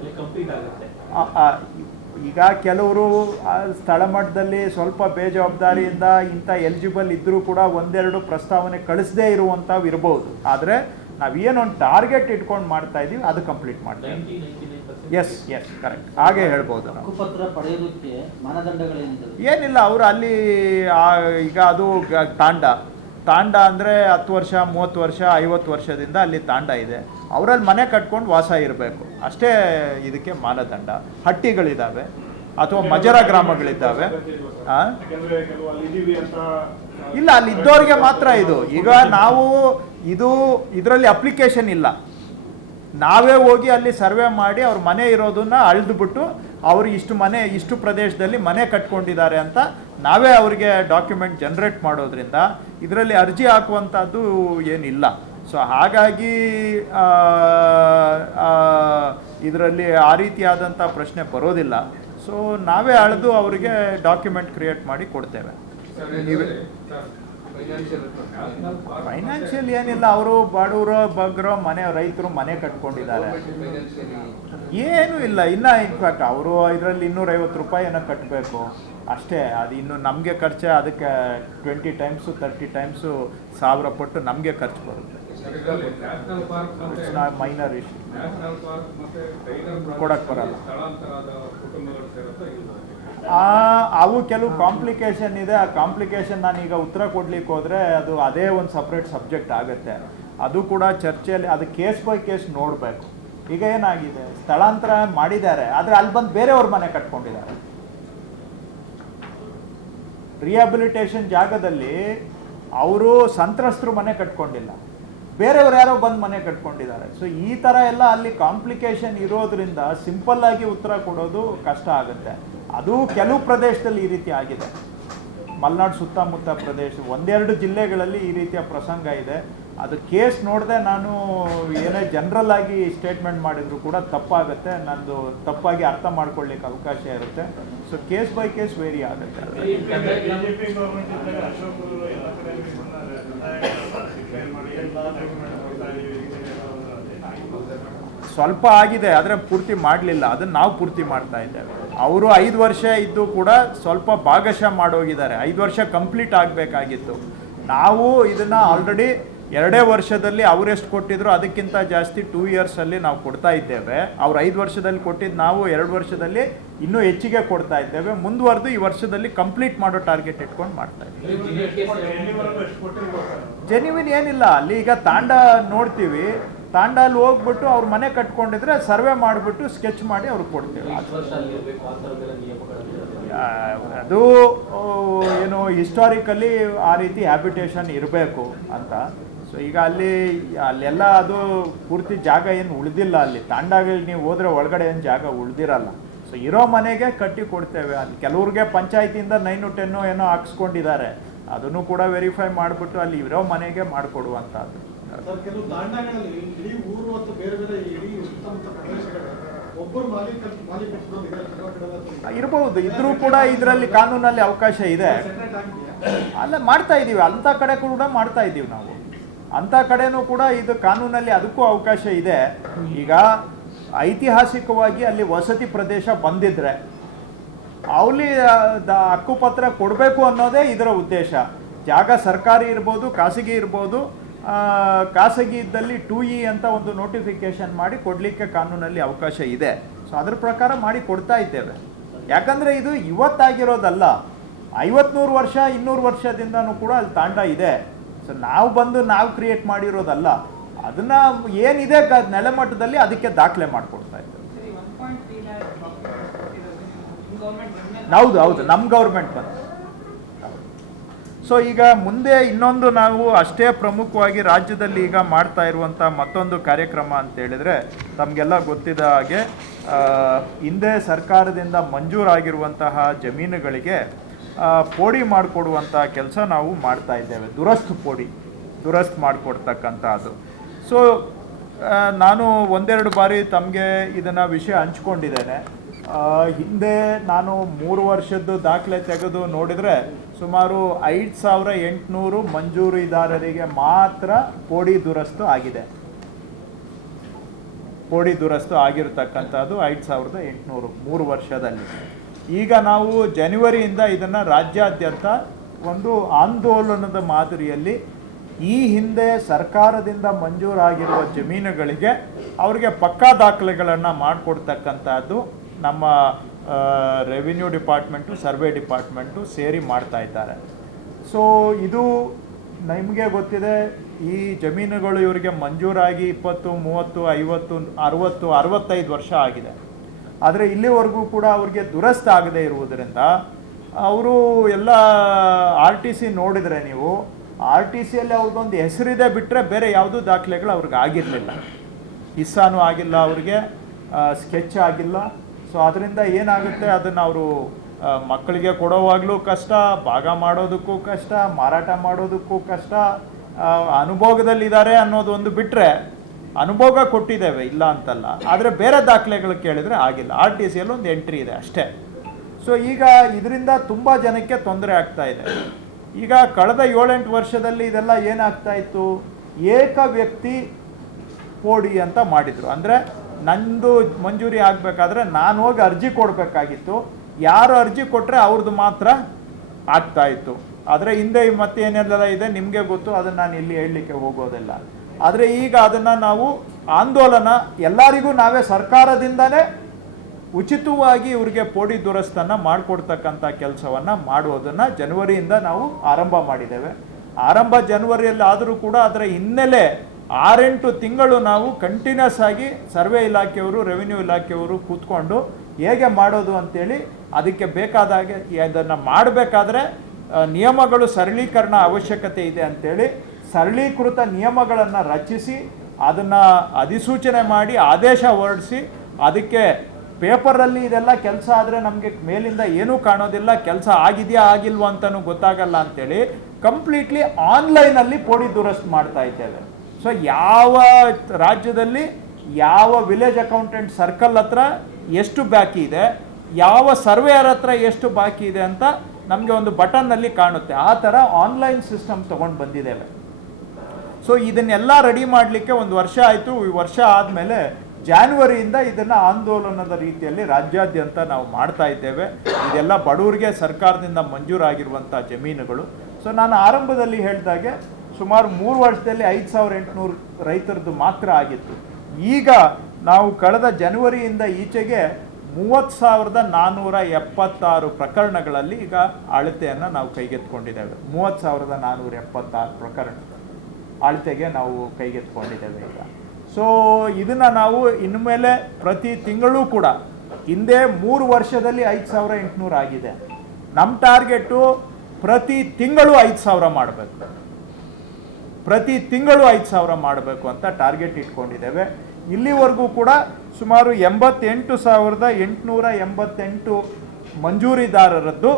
ಈಗ ಕೆಲವರು ಸ್ಥಳ ಮಟ್ಟದಲ್ಲಿ ಸ್ವಲ್ಪ ಬೇಜವಾಬ್ದಾರಿಯಿಂದ ಇಂಥ ಎಲಿಜಿಬಲ್ ಇದ್ದರೂ ಕೂಡ ಒಂದೆರಡು ಪ್ರಸ್ತಾವನೆ ಕಳಿಸದೇ ಇರುವಂಥವು ಇರಬಹುದು ಆದರೆ ನಾವು ಏನೊಂದು ಟಾರ್ಗೆಟ್ ಇಟ್ಕೊಂಡು ಮಾಡ್ತಾ ಇದ್ದೀವಿ ಅದು ಕಂಪ್ಲೀಟ್ ಮಾಡ್ತಾ ನೈಂಟಿ ಇದ್ದೀವಿ. Ninety nine percent yes yes correct ಹಾಗೆ ಹೇಳ್ಬೋದು. ಏನಿಲ್ಲ ಅವರು ಅಲ್ಲಿ ಈಗ ಅದು ತಾಂಡ. ತಾಂಡ ಅಂದರೆ ಹತ್ತು ವರ್ಷ, ಮೂವತ್ತು ವರ್ಷ, ಐವತ್ತು ವರ್ಷದಿಂದ ಅಲ್ಲಿ ತಾಂಡ ಇದೆ. ಅವರಲ್ಲಿ ಮನೆ ಕಟ್ಕೊಂಡು ವಾಸ ಇರಬೇಕು. ಅಷ್ಟೇ ಇದಕ್ಕೆ ಮಾನದಂಡ. ಹಟ್ಟಿಗಳಿದ್ದಾವೆ ಅಥವಾ ಮಜರ ಗ್ರಾಮಗಳಿದ್ದಾವೆ ಇಲ್ಲ, ಅಲ್ಲಿ ಇದ್ದವ್ರಿಗೆ ಮಾತ್ರ ಇದು. ಈಗ ನಾವು ಇದು ಇದರಲ್ಲಿ ಅಪ್ಲಿಕೇಶನ್ ಇಲ್ಲ. ನಾವೇ ಹೋಗಿ ಅಲ್ಲಿ ಸರ್ವೆ ಮಾಡಿ ಅವ್ರ ಮನೆ ಇರೋದನ್ನ ಅಳೆದುಬಿಟ್ಟು ಅವರು ಇಷ್ಟು ಮನೆ, ಇಷ್ಟು ಪ್ರದೇಶದಲ್ಲಿ ಮನೆ ಕಟ್ಕೊಂಡಿದ್ದಾರೆ ಅಂತ ನಾವೇ ಅವರಿಗೆ ಡಾಕ್ಯುಮೆಂಟ್ ಜನ್ರೇಟ್ ಮಾಡೋದ್ರಿಂದ ಇದರಲ್ಲಿ ಅರ್ಜಿ ಹಾಕುವಂಥದ್ದು ಏನಿಲ್ಲ. ಸೊ ಹಾಗಾಗಿ ಇದರಲ್ಲಿ ಆ ರೀತಿಯಾದಂಥ ಪ್ರಶ್ನೆ ಬರೋದಿಲ್ಲ. ಸೊ ನಾವೇ ಅಳೆದು ಅವರಿಗೆ ಡಾಕ್ಯುಮೆಂಟ್ ಕ್ರಿಯೇಟ್ ಮಾಡಿ ಕೊಡ್ತೇವೆ. ನೀವೇ ಫೈನಾನ್ಷಿಯಲ್ ಏನಿಲ್ಲ, ಅವರು ಬಡವರು, ಬಗ್ರ, ಮನೆ ರೈತರು ಮನೆ ಕಟ್ಕೊಂಡಿದ್ದಾರೆ. ಏನೂ ಇಲ್ಲ, ಇನ್ನ ಇನ್ಫ್ಯಾಕ್ಟ್ ಅವರು ಇದರಲ್ಲಿ ಇನ್ನೂರೈವತ್ತು ಏನೋ ಕಟ್ಟಬೇಕು ಅಷ್ಟೇ, ಅದು ಇನ್ನು ನಮಗೆ ಖರ್ಚು, ಅದಕ್ಕೆ ಟ್ವೆಂಟಿ ಟೈಮ್ಸು ತರ್ಟಿ ಟೈಮ್ಸು ಸಾವಿರ ಪಟ್ಟು ನಮಗೆ ಖರ್ಚು ಬರುತ್ತೆ. ಮೈನರ್ ಇಶ್ಯೂ ಕೊಡಕ್ಕೆ ಬರಲ್ಲ. ಅವು ಕೆಲವು ಕಾಂಪ್ಲಿಕೇಶನ್ ಇದೆ. ಆ ಕಾಂಪ್ಲಿಕೇಶನ್ ನಾನೀಗ ಉತ್ತರ ಕೊಡ್ಲಿಕ್ಕೆ ಹೋದ್ರೆ ಅದು ಅದೇ ಒಂದು ಸಪ್ರೇಟ್ ಸಬ್ಜೆಕ್ಟ್ ಆಗುತ್ತೆ. ಅದು ಕೂಡ ಚರ್ಚೆಯಲ್ಲಿ, ಅದು ಕೇಸ್ ಬೈ ಕೇಸ್ ನೋಡಬೇಕು. ಈಗ ಏನಾಗಿದೆ? ಸ್ಥಳಾಂತರ ಮಾಡಿದ್ದಾರೆ. ಆದರೆ ಅಲ್ಲಿ ಬಂದು ಬೇರೆಯವ್ರ ಮನೆ ಕಟ್ಕೊಂಡಿದ್ದಾರೆ. ರಿಹ್ಯಾಬಿಲಿಟೇಷನ್ ಜಾಗದಲ್ಲಿ ಅವರು ಸಂತ್ರಸ್ತರು ಮನೆ ಕಟ್ಕೊಂಡಿಲ್ಲ. ಬೇರೆಯವ್ರು ಯಾರೋ ಬಂದು ಮನೆ ಕಟ್ಕೊಂಡಿದ್ದಾರೆ. ಸೊ ಈ ಥರ ಎಲ್ಲ ಅಲ್ಲಿ ಕಾಂಪ್ಲಿಕೇಶನ್ ಇರೋದ್ರಿಂದ ಸಿಂಪಲ್ ಆಗಿ ಉತ್ತರ ಕೊಡೋದು ಕಷ್ಟ ಆಗುತ್ತೆ. ಅದು ಕೆಲವು ಪ್ರದೇಶದಲ್ಲಿ ಈ ರೀತಿ ಆಗಿದೆ. ಮಲ್ನಾಡು ಸುತ್ತಮುತ್ತ ಪ್ರದೇಶ, ಒಂದೆರಡು ಜಿಲ್ಲೆಗಳಲ್ಲಿ ಈ ರೀತಿಯ ಪ್ರಸಂಗ ಇದೆ. ಅದು ಕೇಸ್ ನೋಡದೆ ನಾನು ಏನೇ ಜನರಲ್ ಆಗಿ ಸ್ಟೇಟ್ಮೆಂಟ್ ಮಾಡಿದ್ರು ಕೂಡ ತಪ್ಪಾಗುತ್ತೆ. ನಂದು ತಪ್ಪಾಗಿ ಅರ್ಥ ಮಾಡ್ಕೊಳ್ಳಿಕ್ಕೆ ಅವಕಾಶ ಇರುತ್ತೆ. So case by case vary ಆಗುತ್ತೆ ಅದು. ಬಿಜೆಪಿ ಗೌರ್ಮೆಂಟ್ ಇದ್ದಾಗ ಅಶೋಕ್ ಅವರು ಎಲ್ಲ ಕಡೆ ಬಂದಾರೆ. ಡಿಕ್ಲೇರ್ ಮಾಡಿ ಎಲ್ಲ document ಕೊಡ್ತಾ ಇದೀವಿ, ಈ ಕಡೆ ಎಲ್ಲ ಹೋದ್ರೆ ಅದೇನಾಗಿದೆ? ಸ್ವಲ್ಪ ಆಗಿದೆ ಆದರೆ ಪೂರ್ತಿ ಮಾಡಲಿಲ್ಲ. ಅದನ್ನು ನಾವು ಪೂರ್ತಿ ಮಾಡ್ತಾ ಇದ್ದೇವೆ. ಅವರು ಐದು ವರ್ಷ ಇದ್ದು ಕೂಡ ಸ್ವಲ್ಪ ಭಾಗಶಃ ಮಾಡೋಗಿದ್ದಾರೆ ಐದು ವರ್ಷ ಕಂಪ್ಲೀಟ್ ಆಗಬೇಕಾಗಿತ್ತು. ನಾವು ಇದನ್ನು ಆಲ್ರೆಡಿ ಎರಡೇ ವರ್ಷದಲ್ಲಿ ಅವರೆಷ್ಟು ಕೊಟ್ಟಿದ್ರು ಅದಕ್ಕಿಂತ ಜಾಸ್ತಿ ಟೂ ಇಯರ್ಸಲ್ಲಿ ನಾವು ಕೊಡ್ತಾ ಇದ್ದೇವೆ. ಅವ್ರು ಐದು ವರ್ಷದಲ್ಲಿ ಕೊಟ್ಟಿದ್ದು ನಾವು ಎರಡು ವರ್ಷದಲ್ಲಿ ಇನ್ನೂ ಹೆಚ್ಚಿಗೆ ಕೊಡ್ತಾ ಇದ್ದೇವೆ. ಮುಂದುವರೆದು ಈ ವರ್ಷದಲ್ಲಿ ಕಂಪ್ಲೀಟ್ ಮಾಡೋ ಟಾರ್ಗೆಟ್ ಇಟ್ಕೊಂಡು ಮಾಡ್ತಾ ಇದ್ದೀವಿ? ಜೆನ್ಯುವಿನ್ ಏನಿಲ್ಲ. ಅಲ್ಲಿ ಈಗ ತಾಂಡ ನೋಡ್ತೀವಿ. ತಾಂಡಲ್ಲಿ ಹೋಗ್ಬಿಟ್ಟು ಅವ್ರ ಮನೆ ಕಟ್ಕೊಂಡಿದ್ರೆ ಸರ್ವೆ ಮಾಡಿಬಿಟ್ಟು ಸ್ಕೆಚ್ ಮಾಡಿ ಅವ್ರಿಗೆ ಕೊಡ್ತೀವಿ. ಅದು ಏನು ಹಿಸ್ಟಾರಿಕಲಿ ಆ ರೀತಿ ಹ್ಯಾಬಿಟೇಷನ್ ಇರಬೇಕು ಅಂತ. ಸೊ ಈಗ ಅಲ್ಲಿ ಅಲ್ಲೆಲ್ಲ ಅದು ಪೂರ್ತಿ ಜಾಗ ಏನು ಉಳಿದಿಲ್ಲ ಅಲ್ಲಿ. ತಾಂಡಾಗಲ್ಲಿ ನೀವು ಹೋದ್ರೆ ಒಳಗಡೆ ಏನು ಜಾಗ ಉಳಿದಿರಲ್ಲ. ಸೊ ಇರೋ ಮನೆಗೆ ಕಟ್ಟಿ ಕೊಡ್ತೇವೆ. ಅಲ್ಲಿ ಕೆಲವ್ರಿಗೆ ಪಂಚಾಯತಿಯಿಂದ ನೈನು ಟೆನ್ನು ಏನೋ ಹಾಕ್ಸ್ಕೊಂಡಿದ್ದಾರೆ. ಅದನ್ನು ಕೂಡ ವೆರಿಫೈ ಮಾಡಿಬಿಟ್ಟು ಅಲ್ಲಿ ಇರೋ ಮನೆಗೆ ಮಾಡಿಕೊಡುವಂಥದ್ದು. ಸರ್ ಕೆಲವು ತಾಂಡಗಳಲ್ಲಿ ಇಡೀ ಊರು ಮತ್ತು ಬೇರೆ ಬೇರೆ ಇಡೀ ಸುತ್ತಮುತ್ತ ಪ್ರದೇಶಗಳ ಇರಬಹುದು ಇದ್ರೂ ಕೂಡ ಇದರಲ್ಲಿ ಕಾನೂನಲ್ಲಿ ಅವಕಾಶ ಇದೆ. ಅಲ್ಲ ಮಾಡ್ತಾ ಇದ್ದೀವಿ ಅಂಥ ಕಡೆ ಕೂಡ ಮಾಡ್ತಾ ಇದ್ದೀವಿ ನಾವು. ಅಂಥ ಕಡೆನೂ ಕೂಡ ಇದು ಕಾನೂನಲ್ಲಿ ಅದಕ್ಕೂ ಅವಕಾಶ ಇದೆ. ಈಗ ಐತಿಹಾಸಿಕವಾಗಿ ಅಲ್ಲಿ ವಸತಿ ಪ್ರದೇಶ ಬಂದಿದ್ರೆ ಅವಲಿ ದ ಹಕ್ಕುಪತ್ರ ಕೊಡಬೇಕು ಅನ್ನೋದೇ ಇದರ ಉದ್ದೇಶ. ಜಾಗ ಸರ್ಕಾರಿ ಇರ್ಬೋದು ಖಾಸಗಿ ಇರ್ಬೋದು ಖಾಸಗಿ ಇದ್ದಲ್ಲಿ ಟೂ ಇ ಅಂತ ಒಂದು ನೋಟಿಫಿಕೇಶನ್ ಮಾಡಿ ಕೊಡಲಿಕ್ಕೆ ಕಾನೂನಲ್ಲಿ ಅವಕಾಶ ಇದೆ. ಸೊ ಅದ್ರ ಪ್ರಕಾರ ಮಾಡಿ ಕೊಡ್ತಾ ಇದ್ದೇವೆ. ಯಾಕಂದರೆ ಇದು ಇವತ್ತಾಗಿರೋದಲ್ಲ. ಐವತ್ನೂರು ವರ್ಷ ಇನ್ನೂರು ವರ್ಷದಿಂದನೂ ಕೂಡ ಅಲ್ಲಿ ತಾಂಡ ಇದೆ. ಸೊ ನಾವು ಬಂದು ನಾವು ಕ್ರಿಯೇಟ್ ಮಾಡಿರೋದಲ್ಲ. ಅದನ್ನು ಏನಿದೆ ಗ- ನೆಲಮಟ್ಟದಲ್ಲಿ ಅದಕ್ಕೆ ದಾಖಲೆ ಮಾಡಿಕೊಡ್ತಾ ಇದ್ದೇವೆ. ಹೌದು ಹೌದು. ನಮ್ಮ ಗೌರ್ಮೆಂಟ್ ಬಂದು ಸೊ ಈಗ ಮುಂದೆ ಇನ್ನೊಂದು ನಾವು ಅಷ್ಟೇ ಪ್ರಮುಖವಾಗಿ ರಾಜ್ಯದಲ್ಲಿ ಈಗ ಮಾಡ್ತಾ ಇರುವಂಥ ಮತ್ತೊಂದು ಕಾರ್ಯಕ್ರಮ ಅಂತ ಹೇಳಿದ್ರೆ ತಮಗೆಲ್ಲ ಗೊತ್ತಿದ್ದ ಹಾಗೆ ಹಿಂದೆ ಸರ್ಕಾರದಿಂದ ಮಂಜೂರಾಗಿರುವಂತಹ ಜಮೀನುಗಳಿಗೆ ಪೋಡಿ ಮಾಡಿಕೊಡುವಂಥ ಕೆಲಸ ನಾವು ಮಾಡ್ತಾ ಇದ್ದೇವೆ. ದುರಸ್ತು ಪೋಡಿ, ದುರಸ್ತು ಮಾಡಿಕೊಡ್ತಕ್ಕಂಥದ್ದು ಸೊ ನಾನು ಒಂದೆರಡು ಬಾರಿ ತಮಗೆ ಇದನ್ನು ವಿಷಯ ಹಂಚ್ಕೊಂಡಿದ್ದೇನೆ. ಹಿಂದೆ ನಾನು ಮೂರು ವರ್ಷದ್ದು ದಾಖಲೆ ತೆಗೆದು ನೋಡಿದರೆ ಸುಮಾರು ಐದು ಸಾವಿರ ಎಂಟುನೂರು ಮಂಜೂರಿದಾರರಿಗೆ ಮಾತ್ರ ಪೋಡಿ ದುರಸ್ತು ಆಗಿದೆ. ಪೋಡಿ ದುರಸ್ತು ಆಗಿರತಕ್ಕಂಥದ್ದು ಐದು ಸಾವಿರದ ಎಂಟುನೂರು ಮೂರು ವರ್ಷದಲ್ಲಿ. ಈಗ ನಾವು ಜನವರಿಯಿಂದ ಇದನ್ನು ರಾಜ್ಯಾದ್ಯಂತ ಒಂದು ಆಂದೋಲನದ ಮಾದರಿಯಲ್ಲಿ ಈ ಹಿಂದೆ ಸರ್ಕಾರದಿಂದ ಮಂಜೂರಾಗಿರುವ ಜಮೀನುಗಳಿಗೆ ಅವರಿಗೆ ಪಕ್ಕಾ ದಾಖಲೆಗಳನ್ನು ಮಾಡಿಕೊಡ್ತಕ್ಕಂಥದ್ದು ನಮ್ಮ ರೆವಿನ್ಯೂ ಡಿಪಾರ್ಟ್ಮೆಂಟು ಸರ್ವೆ ಡಿಪಾರ್ಟ್ಮೆಂಟು ಸೇರಿ ಮಾಡ್ತಾ ಇದ್ದಾರೆ. ಸೊ ಇದು ನಿಮಗೆ ಗೊತ್ತಿದೆ, ಈ ಜಮೀನುಗಳು ಇವರಿಗೆ ಮಂಜೂರಾಗಿ ಇಪ್ಪತ್ತು, ಮೂವತ್ತು, ಐವತ್ತು, ಅರುವತ್ತು, ಅರವತ್ತೈದು ವರ್ಷ ಆಗಿದೆ. ಆದರೆ ಇಲ್ಲಿವರೆಗೂ ಕೂಡ ಅವ್ರಿಗೆ ದುರಸ್ತ ಆಗದೆ ಇರುವುದರಿಂದ ಅವರು ಎಲ್ಲ ಆರ್ ಟಿ ಸಿ ನೋಡಿದರೆ ನೀವು ಆರ್ ಟಿ ಸಿಯಲ್ಲಿ ಅವ್ರಿಗೊಂದು ಹೆಸರಿದೆ ಬಿಟ್ಟರೆ ಬೇರೆ ಯಾವುದೂ ದಾಖಲೆಗಳು ಅವ್ರಿಗೆ ಆಗಿರಲಿಲ್ಲ. ಹಿಸ್ಸಾನೂ ಆಗಿಲ್ಲ ಅವ್ರಿಗೆ ಸ್ಕೆಚ್ ಆಗಿಲ್ಲ. ಸೊ ಅದರಿಂದ ಏನಾಗುತ್ತೆ? ಅದನ್ನು ಅವರು ಮಕ್ಕಳಿಗೆ ಕೊಡೋವಾಗಲೂ ಕಷ್ಟ, ಭಾಗ ಮಾಡೋದಕ್ಕೂ ಕಷ್ಟ, ಮಾರಾಟ ಮಾಡೋದಕ್ಕೂ ಕಷ್ಟ ಅನುಭೋಗದಲ್ಲಿದ್ದಾರೆ ಅನ್ನೋದು ಒಂದು ಬಿಟ್ಟರೆ ಅನುಭೋಗ ಕೊಟ್ಟಿದ್ದೇವೆ, ಇಲ್ಲ ಅಂತಲ್ಲ. ಆದರೆ ಬೇರೆ ದಾಖಲೆಗಳು ಕೇಳಿದರೆ ಆಗಿಲ್ಲ. ಆರ್ ಟಿ ಸಿಯಲ್ಲಿ ಒಂದು ಎಂಟ್ರಿ ಇದೆ ಅಷ್ಟೇ. ಸೊ ಈಗ ಇದರಿಂದ ತುಂಬ ಜನಕ್ಕೆ ತೊಂದರೆ ಆಗ್ತಾ ಇದೆ. ಈಗ ಕಳೆದ ಏಳೆಂಟು ವರ್ಷದಲ್ಲಿ ಇದೆಲ್ಲ ಏನಾಗ್ತಾ ಇತ್ತು? ಏಕ ವ್ಯಕ್ತಿ ಪೋಡಿ ಅಂತ ಮಾಡಿದರು. ಅಂದರೆ ನಂದು ಮಂಜೂರಿ ಆಗಬೇಕಾದ್ರೆ ನಾನು ಹೋಗಿ ಅರ್ಜಿ ಕೊಡಬೇಕಾಗಿತ್ತು. ಯಾರು ಅರ್ಜಿ ಕೊಟ್ಟರೆ ಅವ್ರದ್ದು ಮಾತ್ರ ಆಗ್ತಾ ಇತ್ತು. ಆದರೆ ಹಿಂದೆ ಮತ್ತೆ ಏನೆಲ್ಲ ಇದೆ ನಿಮಗೆ ಗೊತ್ತು, ಅದನ್ನು ನಾನು ಇಲ್ಲಿ ಹೇಳಲಿಕ್ಕೆ ಹೋಗೋದಿಲ್ಲ. ಆದರೆ ಈಗ ಅದನ್ನು ನಾವು ಆಂದೋಲನ ಎಲ್ಲರಿಗೂ ನಾವೇ ಸರ್ಕಾರದಿಂದಲೇ ಉಚಿತವಾಗಿ ಇವರಿಗೆ ಪೋಡಿ ದುರಸ್ತನ್ನು ಮಾಡಿಕೊಡ್ತಕ್ಕಂಥ ಕೆಲಸವನ್ನು ಮಾಡುವುದನ್ನು ಜನವರಿಯಿಂದ ನಾವು ಆರಂಭ ಮಾಡಿದ್ದೇವೆ. ಆರಂಭ ಜನವರಿಯಲ್ಲಿ ಆದರೂ ಕೂಡ ಅದರ ಹಿನ್ನೆಲೆ ಆರೆಂಟು ತಿಂಗಳು ನಾವು ಕಂಟಿನ್ಯೂಸ್ ಆಗಿ ಸರ್ವೆ ಇಲಾಖೆಯವರು ರೆವಿನ್ಯೂ ಇಲಾಖೆಯವರು ಕೂತ್ಕೊಂಡು ಹೇಗೆ ಮಾಡೋದು ಅಂತೇಳಿ ಅದಕ್ಕೆ ಬೇಕಾದಾಗೆ ಅದನ್ನು ಮಾಡಬೇಕಾದ್ರೆ ನಿಯಮಗಳು ಸರಳೀಕರಣ ಅವಶ್ಯಕತೆ ಇದೆ ಅಂತೇಳಿ ಸರಳೀಕೃತ ನಿಯಮಗಳನ್ನು ರಚಿಸಿ ಅದನ್ನು ಅಧಿಸೂಚನೆ ಮಾಡಿ ಆದೇಶ ಹೊರಡಿಸಿ ಅದಕ್ಕೆ ಪೇಪರಲ್ಲಿ ಇದೆಲ್ಲ ಕೆಲಸ ಆದರೆ ನಮಗೆ ಮೇಲಿಂದ ಏನೂ ಕಾಣೋದಿಲ್ಲ, ಕೆಲಸ ಆಗಿದೆಯಾ ಆಗಿಲ್ವೋ ಅಂತಲೂ ಗೊತ್ತಾಗಲ್ಲ ಅಂತೇಳಿ ಕಂಪ್ಲೀಟ್ಲಿ ಆನ್ಲೈನಲ್ಲಿ ಪೋಡಿ ದುರಸ್ತು ಮಾಡ್ತಾ ಇದ್ದೇವೆ. ಸೊ ಯಾವ ರಾಜ್ಯದಲ್ಲಿ ಯಾವ ವಿಲೇಜ್ ಅಕೌಂಟೆಂಟ್ ಸರ್ಕಲ್ ಹತ್ರ ಎಷ್ಟು ಬಾಕಿ ಇದೆ, ಯಾವ ಸರ್ವೇಯರ್ ಹತ್ರ ಎಷ್ಟು ಬಾಕಿ ಇದೆ ಅಂತ ನಮಗೆ ಒಂದು ಬಟನ್ನಲ್ಲಿ ಕಾಣುತ್ತೆ. ಆ ಥರ ಆನ್ಲೈನ್ ಸಿಸ್ಟಮ್ ತೊಗೊಂಡು ಬಂದಿದ್ದೇವೆ ಸೊ ಇದನ್ನೆಲ್ಲ ರೆಡಿ ಮಾಡಲಿಕ್ಕೆ ಒಂದು ವರ್ಷ ಆಯಿತು. ಈ ವರ್ಷ ಆದಮೇಲೆ ಜಾನ್ವರಿಯಿಂದ ಇದನ್ನು ಆಂದೋಲನದ ರೀತಿಯಲ್ಲಿ ರಾಜ್ಯಾದ್ಯಂತ ನಾವು ಮಾಡ್ತಾ ಇದ್ದೇವೆ. ಇದೆಲ್ಲ ಬಡವರಿಗೆ ಸರ್ಕಾರದಿಂದ ಮಂಜೂರಾಗಿರುವಂಥ ಜಮೀನುಗಳು. ಸೊ ನಾನು ಆರಂಭದಲ್ಲಿ ಹೇಳಿದಾಗೆ ಸುಮಾರು ಮೂರು ವರ್ಷದಲ್ಲಿ ಐದು ಸಾವಿರ ಎಂಟುನೂರು ರೈತರದ್ದು ಮಾತ್ರ ಆಗಿತ್ತು. ಈಗ ನಾವು ಕಳೆದ ಜನವರಿಯಿಂದ ಈಚೆಗೆ ಮೂವತ್ತು ಸಾವಿರದ ನಾನ್ನೂರ ಎಪ್ಪತ್ತಾರು ಪ್ರಕರಣಗಳಲ್ಲಿ ಈಗ ಅಳತೆಯನ್ನು ನಾವು ಕೈಗೆತ್ಕೊಂಡಿದ್ದೇವೆ ಮೂವತ್ತು ಸಾವಿರದ ನಾನ್ನೂರ ಎಪ್ಪತ್ತಾರು ಪ್ರಕರಣ ಅಳತೆಗೆ ನಾವು ಕೈಗೆತ್ಕೊಂಡಿದ್ದೇವೆ ಈಗ. ಸೊ ಇದನ್ನು ನಾವು ಮೇಲೆ ಪ್ರತಿ ತಿಂಗಳೂ ಕೂಡ ಹಿಂದೆ ಮೂರು ವರ್ಷದಲ್ಲಿ ಐದು ಸಾವಿರ ಎಂಟುನೂರು ಆಗಿದೆ. ನಮ್ಮ ಟಾರ್ಗೆಟು ಪ್ರತಿ ತಿಂಗಳು ಐದು ಸಾವಿರ ಮಾಡಬೇಕು. ಪ್ರತಿ ತಿಂಗಳು ಐದು ಸಾವಿರ ಮಾಡಬೇಕು ಅಂತ ಟಾರ್ಗೆಟ್ ಇಟ್ಕೊಂಡಿದ್ದೇವೆ. ಇಲ್ಲಿವರೆಗೂ ಕೂಡ ಸುಮಾರು ಎಂಬತ್ತೆಂಟು ಸಾವಿರದ ಎಂಟುನೂರ ಎಂಬತ್ತೆಂಟು ಮಂಜೂರಿದಾರರದ್ದು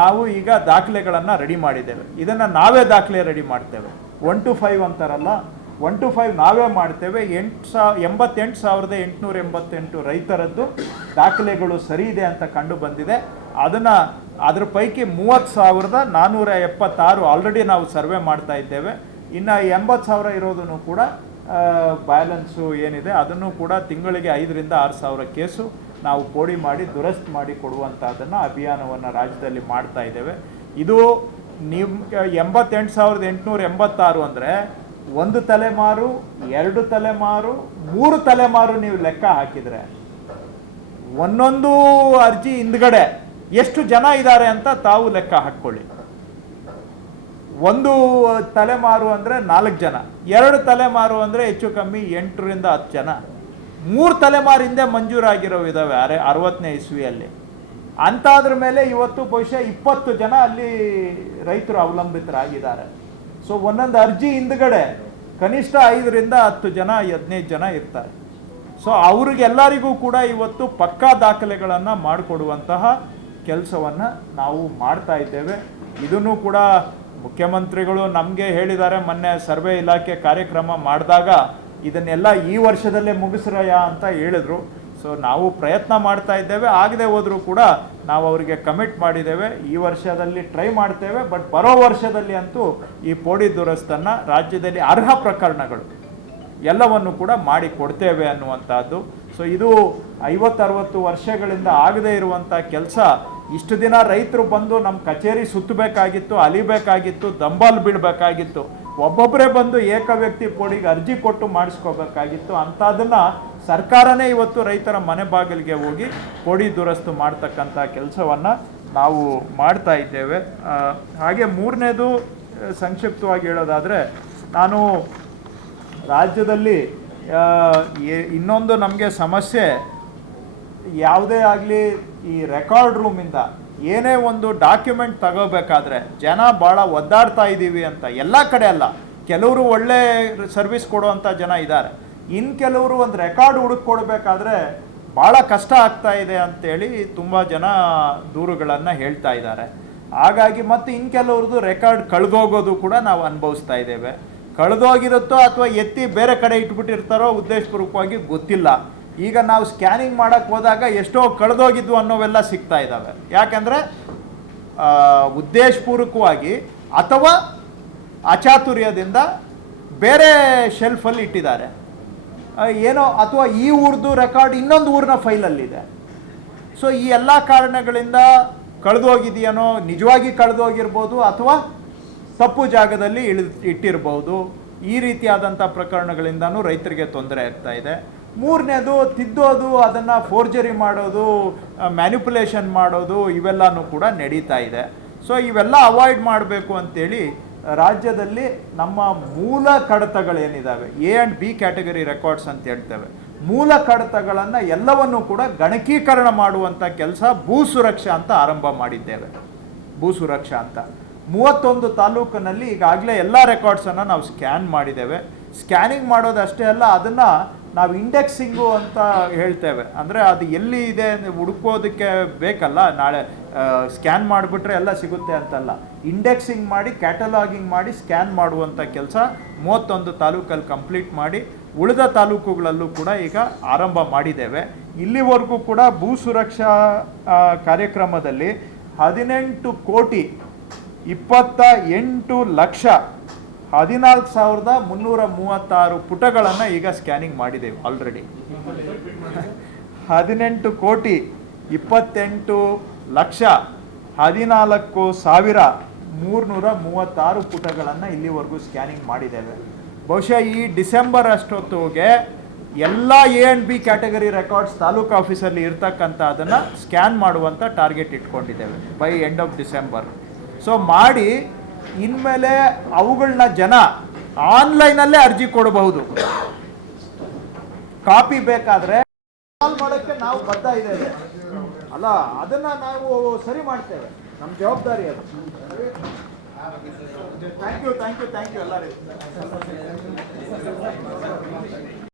ನಾವು ಈಗ ದಾಖಲೆಗಳನ್ನು ರೆಡಿ ಮಾಡಿದ್ದೇವೆ. ಇದನ್ನು ನಾವೇ ದಾಖಲೆ ರೆಡಿ ಮಾಡ್ತೇವೆ. ಒನ್ ಟು ಫೈವ್ ಅಂತಾರಲ್ಲ, ಒನ್ ಟು ಫೈವ್ ನಾವೇ ಮಾಡ್ತೇವೆ. ಎಂಟು ಸಾ, ಎಂಬತ್ತೆಂಟು ಸಾವಿರದ ಎಂಟುನೂರ ಎಂಬತ್ತೆಂಟು ರೈತರದ್ದು ದಾಖಲೆಗಳು ಸರಿ ಇದೆ ಅಂತ ಕಂಡು ಬಂದಿದೆ. ಅದನ್ನು ಅದ್ರ ಪೈಕಿ ಮೂವತ್ತು ಸಾವಿರದ ನಾನ್ನೂರ ಎಪ್ಪತ್ತಾರು ಆಲ್ರೆಡಿ ನಾವು ಸರ್ವೆ ಮಾಡ್ತಾ ಇದ್ದೇವೆ. ಇನ್ನು ಎಂಬತ್ತು ಸಾವಿರ ಇರೋದನ್ನು ಕೂಡ ಬ್ಯಾಲೆನ್ಸು ಏನಿದೆ, ಅದನ್ನು ಕೂಡ ತಿಂಗಳಿಗೆ ಐದರಿಂದ ಆರು ಸಾವಿರ ಕೇಸು ನಾವು ಪೋಡಿ ಮಾಡಿ, ದುರಸ್ತ್ ಮಾಡಿ ಕೊಡುವಂಥದ್ದನ್ನು ಅಭಿಯಾನವನ್ನು ರಾಜ್ಯದಲ್ಲಿ ಮಾಡ್ತಾ ಇದ್ದೇವೆ. ಇದು ನಿಮ್ಮ ಎಂಬತ್ತೆಂಟು ಸಾವಿರದ ಎಂಟುನೂರ ಎಂಬತ್ತಾರು ಅಂದರೆ ಒಂದು ತಲೆಮಾರು, ಎರಡು ತಲೆಮಾರು, ಮೂರು ತಲೆಮಾರು ನೀವು ಲೆಕ್ಕ ಹಾಕಿದರೆ, ಒಂದೊಂದು ಅರ್ಜಿ ಹಿಂದ್ಗಡೆ ಎಷ್ಟು ಜನ ಇದ್ದಾರೆ ಅಂತ ತಾವು ಲೆಕ್ಕ ಹಾಕ್ಕೊಳ್ಳಿ. ಒಂದು ತಲೆಮಾರು ಅಂದರೆ ನಾಲ್ಕು ಜನ, ಎರಡು ತಲೆಮಾರು ಅಂದರೆ ಹೆಚ್ಚು ಕಮ್ಮಿ ಎಂಟರಿಂದ ಹತ್ತು ಜನ. ಮೂರು ತಲೆಮಾರಿಂದ ಮಂಜೂರಾಗಿರೋ ಇದ್ದಾವೆ ಅರೆ ಅರವತ್ತನೇ ಇಸ್ವಿಯಲ್ಲಿ. ಅಂತಾದ್ರ ಮೇಲೆ ಇವತ್ತು ಬಹುಶಃ ಇಪ್ಪತ್ತು ಜನ ಅಲ್ಲಿ ರೈತರು ಅವಲಂಬಿತರಾಗಿದ್ದಾರೆ. ಸೊ ಒಂದೊಂದು ಅರ್ಜಿ ಹಿಂದ್ಗಡೆ ಕನಿಷ್ಠ ಐದರಿಂದ ಹತ್ತು ಜನ, ಹದಿನೈದು ಜನ ಇರ್ತಾರೆ. ಸೊ ಅವ್ರಿಗೆಲ್ಲರಿಗೂ ಕೂಡ ಇವತ್ತು ಪಕ್ಕಾ ದಾಖಲೆಗಳನ್ನು ಮಾಡಿಕೊಡುವಂತಹ ಕೆಲಸವನ್ನು ನಾವು ಮಾಡ್ತಾ ಇದ್ದೇವೆ. ಇದನ್ನು ಕೂಡ ಮುಖ್ಯಮಂತ್ರಿಗಳು ನಮಗೆ ಹೇಳಿದ್ದಾರೆ, ಮೊನ್ನೆ ಸರ್ವೆ ಇಲಾಖೆ ಕಾರ್ಯಕ್ರಮ ಮಾಡಿದಾಗ ಇದನ್ನೆಲ್ಲ ಈ ವರ್ಷದಲ್ಲೇ ಮುಗಿಸ್ರಯ್ಯ ಅಂತ ಹೇಳಿದ್ರು. ಸೊ ನಾವು ಪ್ರಯತ್ನ ಮಾಡ್ತಾ ಇದ್ದೇವೆ, ಆಗದೆ ಹೋದರೂ ಕೂಡ ನಾವು ಅವರಿಗೆ ಕಮಿಟ್ ಮಾಡಿದ್ದೇವೆ. ಈ ವರ್ಷದಲ್ಲಿ ಟ್ರೈ ಮಾಡ್ತೇವೆ ಬಟ್ ಬರೋ ವರ್ಷದಲ್ಲಿ ಅಂತೂ ಈ ಪೋಡಿ ದುರಸ್ತನ್ನು ರಾಜ್ಯದಲ್ಲಿ ಅರ್ಹ ಪ್ರಕರಣಗಳು ಎಲ್ಲವನ್ನು ಕೂಡ ಮಾಡಿ ಕೊಡ್ತೇವೆ ಅನ್ನುವಂಥದ್ದು. ಸೊ ಇದು ಐವತ್ತರವತ್ತು ವರ್ಷಗಳಿಂದ ಆಗದೇ ಇರುವಂಥ ಕೆಲಸ ಇಷ್ಟು ದಿನ ರೈತರು ಬಂದು ನಮ್ಮ ಕಚೇರಿ ಸುತ್ತಬೇಕಾಗಿತ್ತು, ಅಲಿಬೇಕಾಗಿತ್ತು, ದಂಬಾಲ್ ಬಿಡಬೇಕಾಗಿತ್ತು ಒಬ್ಬೊಬ್ಬರೇ ಬಂದು ಏಕ ವ್ಯಕ್ತಿ ಪೋಡಿಗೆ ಅರ್ಜಿ ಕೊಟ್ಟು ಮಾಡಿಸ್ಕೋಬೇಕಾಗಿತ್ತು. ಅಂಥದನ್ನು ಸರ್ಕಾರನೇ ಇವತ್ತು ರೈತರ ಮನೆ ಬಾಗಿಲಿಗೆ ಹೋಗಿ ಪೋಡಿ ದುರಸ್ತು ಮಾಡ್ತಕ್ಕಂಥ ಕೆಲಸವನ್ನು ನಾವು ಮಾಡ್ತಾ ಇದ್ದೇವೆ. ಹಾಗೆ ಮೂರನೇದು ಸಂಕ್ಷಿಪ್ತವಾಗಿ ಹೇಳೋದಾದರೆ, ನಾನು ರಾಜ್ಯದಲ್ಲಿ ಇನ್ನೊಂದು ನಮಗೆ ಸಮಸ್ಯೆ ಯಾವುದೇ ಆಗಲಿ ಈ ರೆಕಾರ್ಡ್ ರೂಮಿಂದ ಏನೇ ಒಂದು ಡಾಕ್ಯುಮೆಂಟ್ ತಗೋಬೇಕಾದ್ರೆ ಜನ ಭಾಳ ಒದ್ದಾಡ್ತಾ ಇದ್ದೀವಿ ಅಂತ, ಎಲ್ಲ ಕಡೆ ಅಲ್ಲ. ಕೆಲವರು ಒಳ್ಳೆ ಸರ್ವಿಸ್ ಕೊಡುವಂಥ ಜನ ಇದ್ದಾರೆ. ಇನ್ನು ಕೆಲವರು ಒಂದು ರೆಕಾರ್ಡ್ ಹುಡುಕೊಡ್ಬೇಕಾದ್ರೆ ಭಾಳ ಕಷ್ಟ ಆಗ್ತಾ ಇದೆ ಅಂತೇಳಿ ತುಂಬ ಜನ ದೂರುಗಳನ್ನು ಹೇಳ್ತಾ ಇದ್ದಾರೆ. ಹಾಗಾಗಿ ಮತ್ತು ಇನ್ನು ಕೆಲವ್ರದ್ದು ರೆಕಾರ್ಡ್ ಕಳೆದೋಗೋದು ಕೂಡ ನಾವು ಅನುಭವಿಸ್ತಾ ಇದ್ದೇವೆ. ಕಳೆದೋಗಿರುತ್ತೋ ಅಥವಾ ಎತ್ತಿ ಬೇರೆ ಕಡೆ ಇಟ್ಬಿಟ್ಟಿರ್ತಾರೋ ಉದ್ದೇಶಪೂರ್ವಕವಾಗಿ ಗೊತ್ತಿಲ್ಲ. ಈಗ ನಾವು ಸ್ಕ್ಯಾನಿಂಗ್ ಮಾಡೋಕ್ಕೆ ಹೋದಾಗ ಎಷ್ಟೋ ಕಳೆದೋಗಿದ್ವು ಅನ್ನೋವೆಲ್ಲ ಸಿಗ್ತಾ ಇದ್ದಾವೆ ಯಾಕಂದರೆ ಉದ್ದೇಶಪೂರ್ವಕವಾಗಿ ಅಥವಾ ಅಚಾತುರ್ಯದಿಂದ ಬೇರೆ ಶೆಲ್ಫಲ್ಲಿ ಇಟ್ಟಿದ್ದಾರೆ. ಏನೋ ಅಥವಾ ಈ ಊರ್ದು ರೆಕಾರ್ಡ್ ಇನ್ನೊಂದು ಊರಿನ ಫೈಲಲ್ಲಿದೆ. ಸೊ, ಈ ಎಲ್ಲ ಕಾರಣಗಳಿಂದ ಕಳೆದೋಗಿದೆಯೇನೋ, ನಿಜವಾಗಿ ಕಳೆದೋಗಿರ್ಬೋದು ಅಥವಾ ತಪ್ಪು ಜಾಗದಲ್ಲಿ ಇಳಿದು, ಇಟ್ಟಿರ್ಬೋದು. ಈ ರೀತಿಯಾದಂಥ ಪ್ರಕರಣಗಳಿಂದನೂ ರೈತರಿಗೆ ತೊಂದರೆ ಆಗ್ತಾ ಇದೆ. ಮೂರನೇದು ತಿದ್ದೋದು, ಅದನ್ನು ಫೋರ್ಜರಿ ಮಾಡೋದು ಮ್ಯಾನಿಪುಲೇಷನ್ ಮಾಡೋದು, ಇವೆಲ್ಲನೂ ಕೂಡ ನಡೀತಾ ಇದೆ. ಸೊ ಇವೆಲ್ಲ ಅವಾಯ್ಡ್ ಮಾಡಬೇಕು ಅಂತೇಳಿ ರಾಜ್ಯದಲ್ಲಿ ನಮ್ಮ ಮೂಲ ಕಡತಗಳೇನಿದ್ದಾವೆ A and B category records ಅಂತ ಹೇಳ್ತೇವೆ. ಮೂಲ ಕಡತಗಳನ್ನು ಎಲ್ಲವನ್ನೂ ಕೂಡ ಗಣಕೀಕರಣ ಮಾಡುವಂಥ ಕೆಲಸ ಭೂ ಸುರಕ್ಷಾ ಅಂತ ಆರಂಭ ಮಾಡಿದ್ದೇವೆ. ಭೂ ಸುರಕ್ಷಾ ಅಂತ. ಮೂವತ್ತೊಂದು ತಾಲೂಕಿನಲ್ಲಿ ಈಗಾಗಲೇ ಎಲ್ಲ ರೆಕಾರ್ಡ್ಸನ್ನು ನಾವು ಸ್ಕ್ಯಾನ್ ಮಾಡಿದ್ದೇವೆ. ಸ್ಕ್ಯಾನಿಂಗ್ ಮಾಡೋದಷ್ಟೇ ಅಲ್ಲ, ಅದನ್ನು ನಾವು ಇಂಡೆಕ್ಸಿಂಗು ಅಂತ ಹೇಳ್ತೇವೆ. ಅಂದರೆ ಅದು ಎಲ್ಲಿ ಇದೆ ಹುಡುಕೋದಕ್ಕೆ ಬೇಕಲ್ಲ, ನಾಳೆ ಸ್ಕ್ಯಾನ್ ಮಾಡಿಬಿಟ್ರೆ ಎಲ್ಲ ಸಿಗುತ್ತೆ ಅಂತಲ್ಲ. ಇಂಡೆಕ್ಸಿಂಗ್ ಮಾಡಿ ಕ್ಯಾಟಲಾಗಿಂಗ್ ಮಾಡಿ ಸ್ಕ್ಯಾನ್ ಮಾಡುವಂಥ ಕೆಲಸ ಮೂವತ್ತೊಂದು ತಾಲೂಕಲ್ಲಿ ಕಂಪ್ಲೀಟ್ ಮಾಡಿ, ಉಳಿದ ತಾಲೂಕುಗಳಲ್ಲೂ ಕೂಡ ಈಗ ಆರಂಭ ಮಾಡಿದ್ದೇವೆ. ಇಲ್ಲಿವರೆಗೂ ಕೂಡ ಭೂ ಸುರಕ್ಷಾ ಕಾರ್ಯಕ್ರಮದಲ್ಲಿ ಹದಿನೆಂಟು ಕೋಟಿ, ಇಪ್ಪತ್ತ ಎಂಟು ಲಕ್ಷ ಹದಿನಾಲ್ಕು ಸಾವಿರದ ಮುನ್ನೂರ ಮೂವತ್ತಾರು ಪುಟಗಳನ್ನು ಈಗ ಸ್ಕ್ಯಾನಿಂಗ್ ಮಾಡಿದ್ದೇವೆ ಆಲ್ರೆಡಿ ಹದಿನೆಂಟು ಕೋಟಿ ಇಪ್ಪತ್ತೆಂಟು ಲಕ್ಷ ಹದಿನಾಲ್ಕು ಸಾವಿರ ಮೂರ್ನೂರ ಮೂವತ್ತಾರು ಪುಟಗಳನ್ನು ಇಲ್ಲಿವರೆಗೂ ಸ್ಕ್ಯಾನಿಂಗ್ ಮಾಡಿದ್ದೇವೆ. ಬಹುಶಃ ಈ ಡಿಸೆಂಬರ್ ಅಷ್ಟೊತ್ತಿಗೆ ಎಲ್ಲ A and B category records taluk ಆಫೀಸಲ್ಲಿ ಇರ್ತಕ್ಕಂಥ ಅದನ್ನು ಸ್ಕ್ಯಾನ್ ಮಾಡುವಂಥ target ಇಟ್ಕೊಂಡಿದ್ದೇವೆ by end of December so ಮಾಡಿ ಇನ್ಮೇಲೆ ಅವುಗಳನ್ನ ಜನ ಆನ್ಲೈನಲ್ಲೇ ಅರ್ಜಿ ಕೊಡಬಹುದು. ಕಾಪಿ ಬೇಕಾದ್ರೆ ಮಾಡೋಕ್ಕೆ ನಾವು ಬದ್ಧ ಇದ್ದೇವೆ. ಅಲ್ಲ, ಅದನ್ನ ನಾವು ಸರಿ ಮಾಡ್ತೇವೆ. ನಮ್ಮ ಜವಾಬ್ದಾರಿ ಅದು. Thank you thank you thank you ಎಲ್ಲರಿಗೂ.